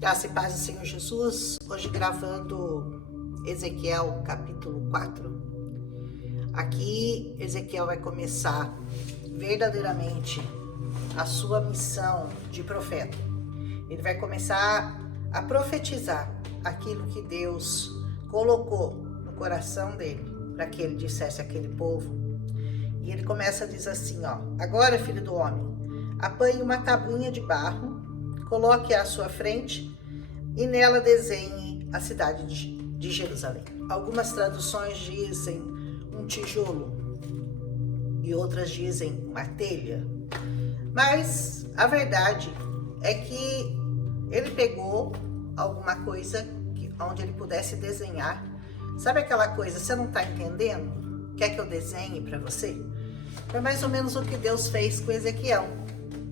Graça e paz do Senhor Jesus, hoje gravando Ezequiel capítulo 4. Aqui Ezequiel vai começar verdadeiramente a sua missão de profeta. Ele vai começar a profetizar aquilo que Deus colocou no coração dele, para que ele dissesse àquele povo. E ele começa a dizer assim, agora, filho do homem, apanhe uma tabuinha de barro, coloque-a à sua frente e nela desenhe a cidade de Jerusalém. Algumas traduções dizem um tijolo e outras dizem uma telha. Mas a verdade é que ele pegou alguma coisa onde ele pudesse desenhar. Sabe aquela coisa, você não está entendendo? Quer que eu desenhe para você? Foi mais ou menos o que Deus fez com Ezequiel.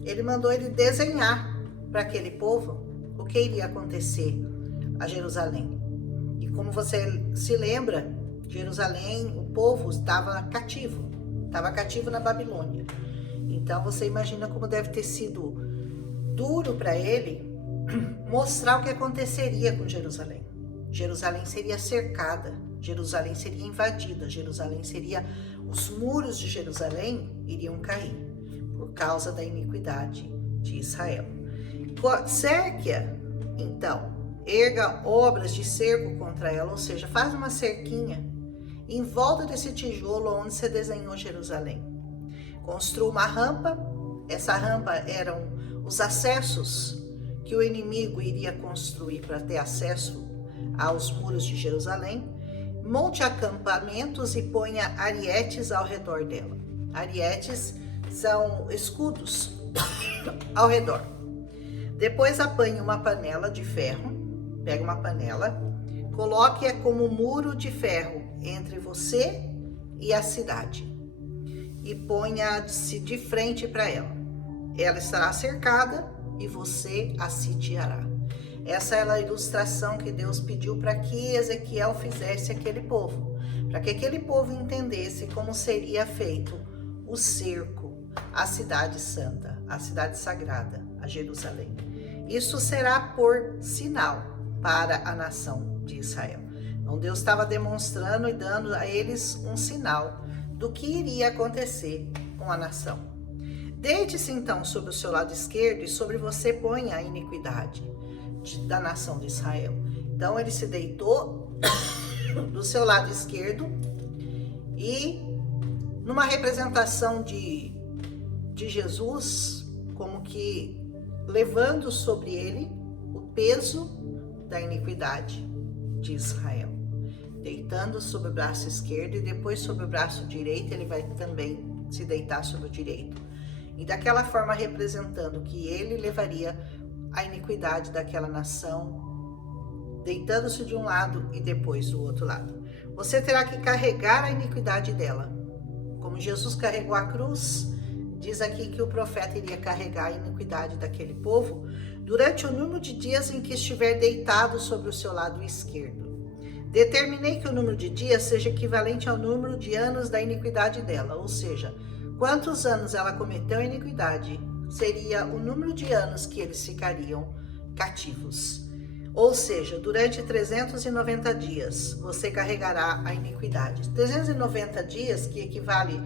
Ele mandou ele desenhar para aquele povo o que iria acontecer a Jerusalém. E como você se lembra, Jerusalém, o povo estava cativo na Babilônia. Então você imagina como deve ter sido duro para ele mostrar o que aconteceria com Jerusalém. Jerusalém seria cercada, Jerusalém seria invadida, os muros de Jerusalém iriam cair por causa da iniquidade de Israel. Cerque-a, então, erga obras de cerco contra ela, ou seja, faz uma cerquinha em volta desse tijolo onde você desenhou Jerusalém. Construa uma rampa, essa rampa eram os acessos que o inimigo iria construir para ter acesso aos muros de Jerusalém. Monte acampamentos e ponha arietes ao redor dela. Arietes são escudos ao redor. Depois apanhe uma panela de ferro, pega uma panela, coloque-a como muro de ferro entre você e a cidade e ponha-se de frente para ela. Ela estará cercada e você a sitiará. Essa é a ilustração que Deus pediu para que Ezequiel fizesse aquele povo, para que aquele povo entendesse como seria feito o cerco à cidade santa, à cidade sagrada, a Jerusalém. Isso será por sinal para a nação de Israel. Então Deus estava demonstrando e dando a eles um sinal do que iria acontecer com a nação. Deite-se então sobre o seu lado esquerdo e sobre você ponha a iniquidade da nação de Israel. Então ele se deitou do seu lado esquerdo e numa representação de Jesus, como que levando sobre ele o peso da iniquidade de Israel, deitando sobre o braço esquerdo e depois sobre o braço direito ele vai também se deitar sobre o direito. E daquela forma representando que ele levaria a iniquidade daquela nação, deitando-se de um lado e depois do outro lado. Você terá que carregar a iniquidade dela. Como Jesus carregou a cruz, diz aqui que o profeta iria carregar a iniquidade daquele povo durante o número de dias em que estiver deitado sobre o seu lado esquerdo. Determinei que o número de dias seja equivalente ao número de anos da iniquidade dela, ou seja, quantos anos ela cometeu a iniquidade, seria o número de anos que eles ficariam cativos. Ou seja, durante 390 dias você carregará a iniquidade. 390 dias, que equivale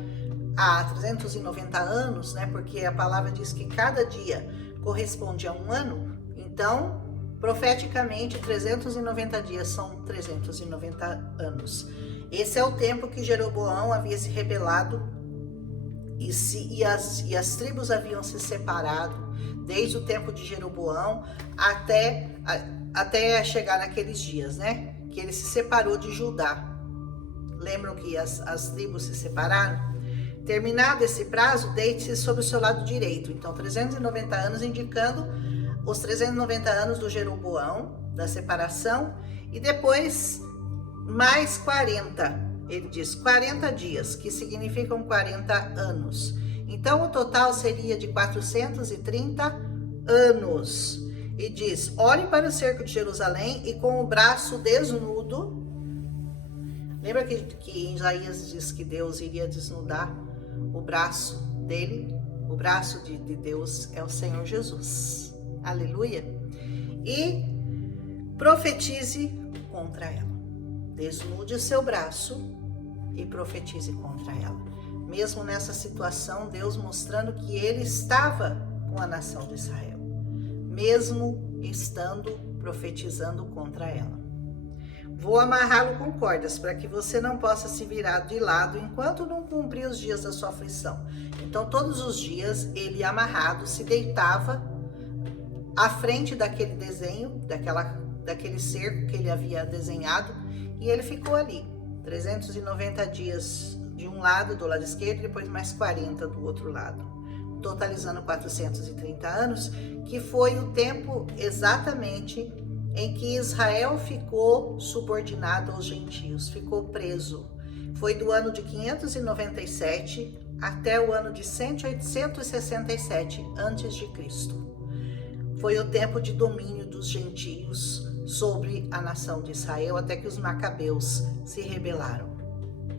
a 390 anos, né? Porque a palavra diz que cada dia corresponde a um ano. Então, profeticamente, 390 dias são 390 anos. Esse é o tempo que Jeroboão havia se rebelado e as tribos haviam se separado desde o tempo de Jeroboão até chegar naqueles dias, né? Que ele se separou de Judá. Lembram que as tribos se separaram? Terminado esse prazo, deite-se sobre o seu lado direito. Então, 390 anos indicando os 390 anos do Jeroboão, da separação, e depois mais 40. Ele diz 40 dias, que significam 40 anos. Então, o total seria de 430 anos. E diz, olhe para o cerco de Jerusalém e com o braço desnudo. Lembra que em Isaías diz que Deus iria desnudar o braço dele? O braço de Deus é o Senhor Jesus. Aleluia. E profetize contra ela. Desnude o seu braço e profetize contra ela. Mesmo nessa situação, Deus mostrando que ele estava com a nação de Israel, mesmo estando profetizando contra ela. Vou amarrá-lo com cordas para que você não possa se virar de lado enquanto não cumprir os dias da sua aflição. Então, todos os dias, ele amarrado se deitava à frente daquele desenho, daquele cerco que ele havia desenhado, e ele ficou ali, 390 dias de um lado, do lado esquerdo, e depois mais 40 do outro lado, totalizando 430 anos, que foi o tempo exatamente em que Israel ficou subordinado aos gentios, ficou preso. Foi do ano de 597 até o ano de 167 a.C. Foi o tempo de domínio dos gentios sobre a nação de Israel, até que os macabeus se rebelaram.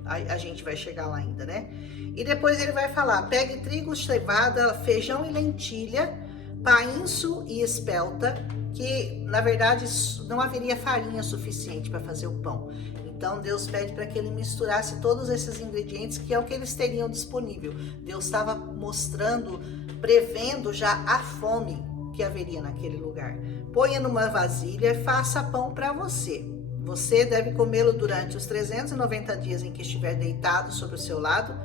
A gente vai chegar lá ainda, né? E depois ele vai falar: pegue trigo, cevada, feijão e lentilha, painço e espelta, que na verdade não haveria farinha suficiente para fazer o pão. Então Deus pede para que ele misturasse todos esses ingredientes, que é o que eles teriam disponível. Deus estava mostrando, prevendo já a fome que haveria naquele lugar. Ponha numa vasilha e faça pão para você. Você deve comê-lo durante os 390 dias em que estiver deitado sobre o seu lado.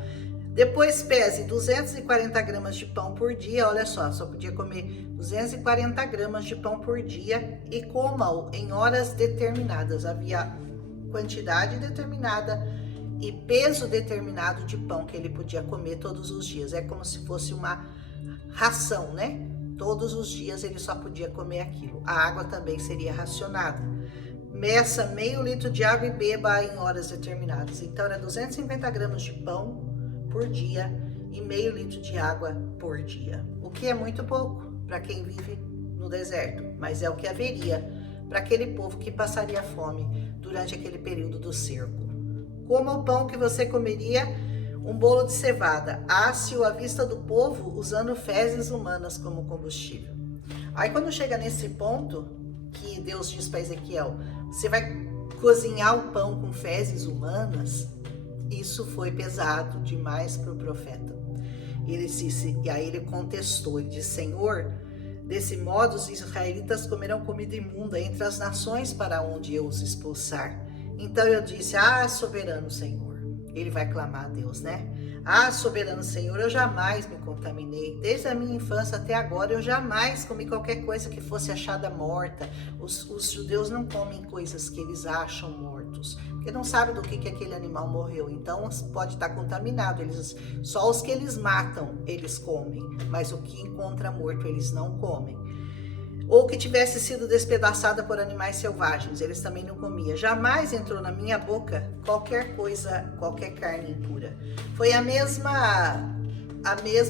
Depois pese 240 gramas de pão por dia, olha só podia comer 240 gramas de pão por dia e coma-o em horas determinadas. Havia quantidade determinada e peso determinado de pão que ele podia comer todos os dias. É como se fosse uma ração, né? Todos os dias ele só podia comer aquilo. A água também seria racionada. Meça meio litro de água e beba em horas determinadas. Então era 250 gramas de pão por dia e meio litro de água por dia, o que é muito pouco para quem vive no deserto, mas é o que haveria para aquele povo que passaria fome durante aquele período do cerco. Coma o pão que você comeria, um bolo de cevada, asse-o à vista do povo usando fezes humanas como combustível. Aí quando chega nesse ponto que Deus diz para Ezequiel: você vai cozinhar o pão com fezes humanas, isso foi pesado demais para o profeta. Ele disse, e aí ele contestou, ele disse: Senhor, desse modo os israelitas comerão comida imunda entre as nações para onde eu os expulsar. Então eu disse: soberano Senhor. Ele vai clamar a Deus, né? Soberano Senhor, eu jamais me contaminei. Desde a minha infância até agora, eu jamais comi qualquer coisa que fosse achada morta. Os judeus não comem coisas que eles acham mortos, porque não sabem do que aquele animal morreu. Então, pode estar contaminado. Só os que eles matam, eles comem. Mas o que encontra morto, eles não comem. Ou que tivesse sido despedaçada por animais selvagens, eles também não comiam. Jamais entrou na minha boca qualquer coisa, qualquer carne impura. Foi a mesma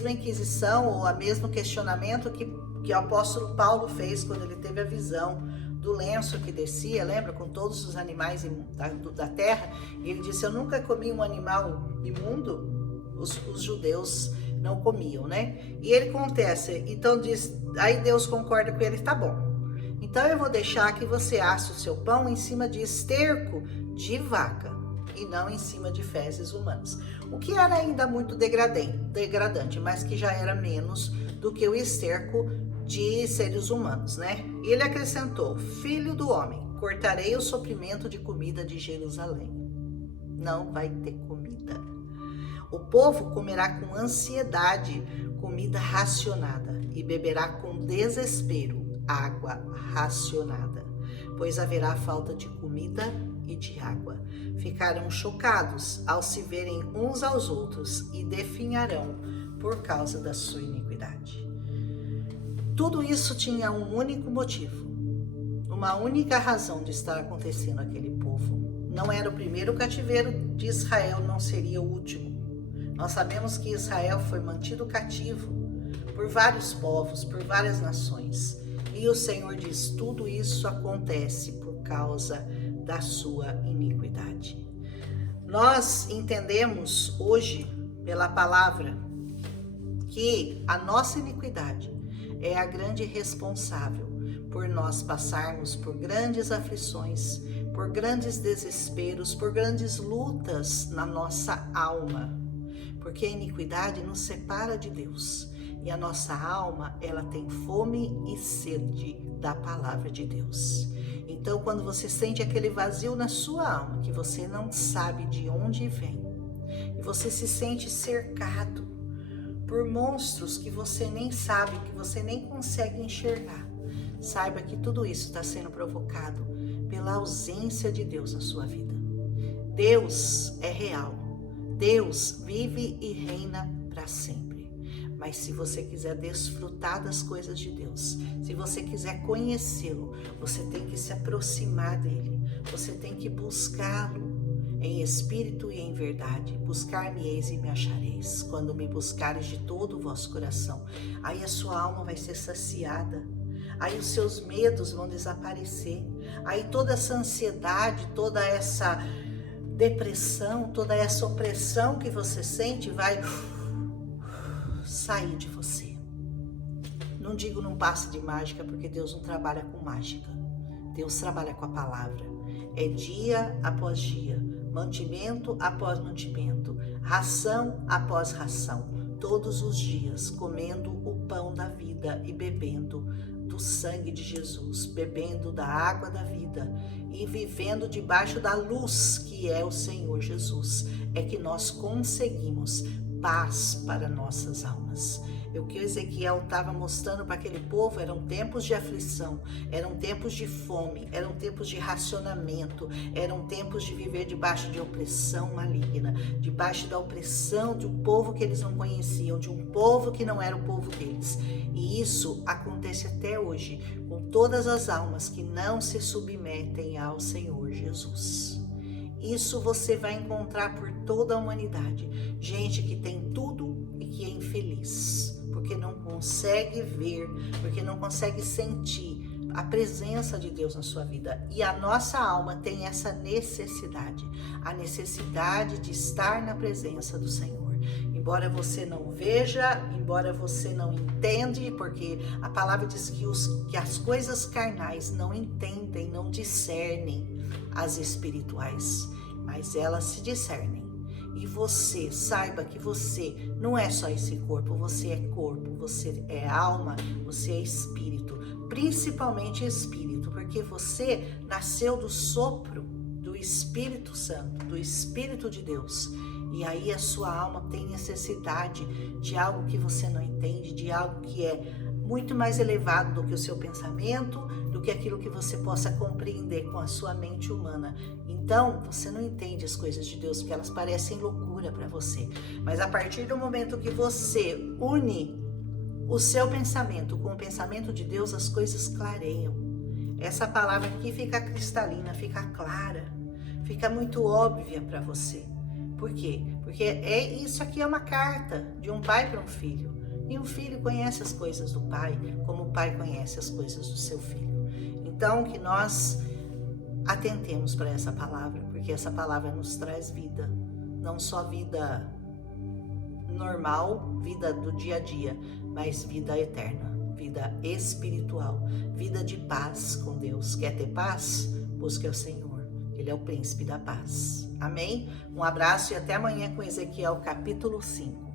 inquisição ou o mesmo questionamento que o apóstolo Paulo fez quando ele teve a visão do lenço que descia, lembra? Com todos os animais da terra. E ele disse: eu nunca comi um animal imundo. Os judeus não comiam, né? E ele contesta, então diz, aí Deus concorda com ele: tá bom, então eu vou deixar que você asse o seu pão em cima de esterco de vaca e não em cima de fezes humanas, o que era ainda muito degradante, mas que já era menos do que o esterco de seres humanos, né? E ele acrescentou: filho do homem, cortarei o suprimento de comida de Jerusalém. Não vai ter comida. O povo comerá com ansiedade comida racionada e beberá com desespero água racionada, pois haverá falta de comida e de água. Ficarão chocados ao se verem uns aos outros e definharão por causa da sua iniquidade. Tudo isso tinha um único motivo, uma única razão de estar acontecendo aquele povo. Não era o primeiro cativeiro de Israel, não seria o último. Nós sabemos que Israel foi mantido cativo por vários povos, por várias nações. E o Senhor diz: tudo isso acontece por causa da sua iniquidade. Nós entendemos hoje, pela palavra, que a nossa iniquidade é a grande responsável por nós passarmos por grandes aflições, por grandes desesperos, por grandes lutas na nossa alma, porque a iniquidade nos separa de Deus e a nossa alma, ela tem fome e sede da palavra de Deus. Então, quando você sente aquele vazio na sua alma, que você não sabe de onde vem, e você se sente cercado por monstros que você nem sabe, que você nem consegue enxergar, saiba que tudo isso está sendo provocado pela ausência de Deus na sua vida. Deus é real, Deus vive e reina para sempre. Mas se você quiser desfrutar das coisas de Deus, se você quiser conhecê-lo, você tem que se aproximar dele, você tem que buscá-lo em espírito e em verdade. Buscar-me-eis e me achareis, quando me buscares de todo o vosso coração. Aí a sua alma vai ser saciada, aí os seus medos vão desaparecer, aí toda essa ansiedade, toda essa depressão, toda essa opressão que você sente vai sair de você. Não digo num passe de mágica, porque Deus não trabalha com mágica. Deus trabalha com a palavra. É dia após dia, mantimento após mantimento, ração após ração, todos os dias comendo o pão da vida e bebendo do sangue de Jesus, bebendo da água da vida e vivendo debaixo da luz que é o Senhor Jesus, é que nós conseguimos paz para nossas almas. O que Ezequiel estava mostrando para aquele povo eram tempos de aflição, eram tempos de fome, eram tempos de racionamento, eram tempos de viver debaixo de opressão maligna, debaixo da opressão de um povo que eles não conheciam, de um povo que não era o povo deles. E isso acontece até hoje com todas as almas que não se submetem ao Senhor Jesus. Isso você vai encontrar por toda a humanidade. Gente que tem tudo e que é infeliz, porque não consegue ver, porque não consegue sentir a presença de Deus na sua vida. E a nossa alma tem essa necessidade, a necessidade de estar na presença do Senhor. Embora você não veja, embora você não entende, porque a palavra diz que as coisas carnais não entendem, não discernem as espirituais, mas elas se discernem. E você, saiba que você não é só esse corpo, você é alma, você é espírito, principalmente espírito, porque você nasceu do sopro do Espírito Santo, do Espírito de Deus. E aí a sua alma tem necessidade de algo que você não entende, de algo que é muito mais elevado do que o seu pensamento, do que aquilo que você possa compreender com a sua mente humana. Então, você não entende as coisas de Deus, porque elas parecem loucura para você. Mas a partir do momento que você une o seu pensamento com o pensamento de Deus, as coisas clareiam. Essa palavra aqui fica cristalina, fica clara, fica muito óbvia para você. Por quê? Porque isso aqui é uma carta de um pai para um filho. E um filho conhece as coisas do pai, como o pai conhece as coisas do seu filho. Então, que nós atentemos para essa palavra, porque essa palavra nos traz vida. Não só vida normal, vida do dia a dia, mas vida eterna, vida espiritual, vida de paz com Deus. Quer ter paz? Busque ao Senhor. Ele é o príncipe da paz. Amém? Um abraço e até amanhã com Ezequiel capítulo 5.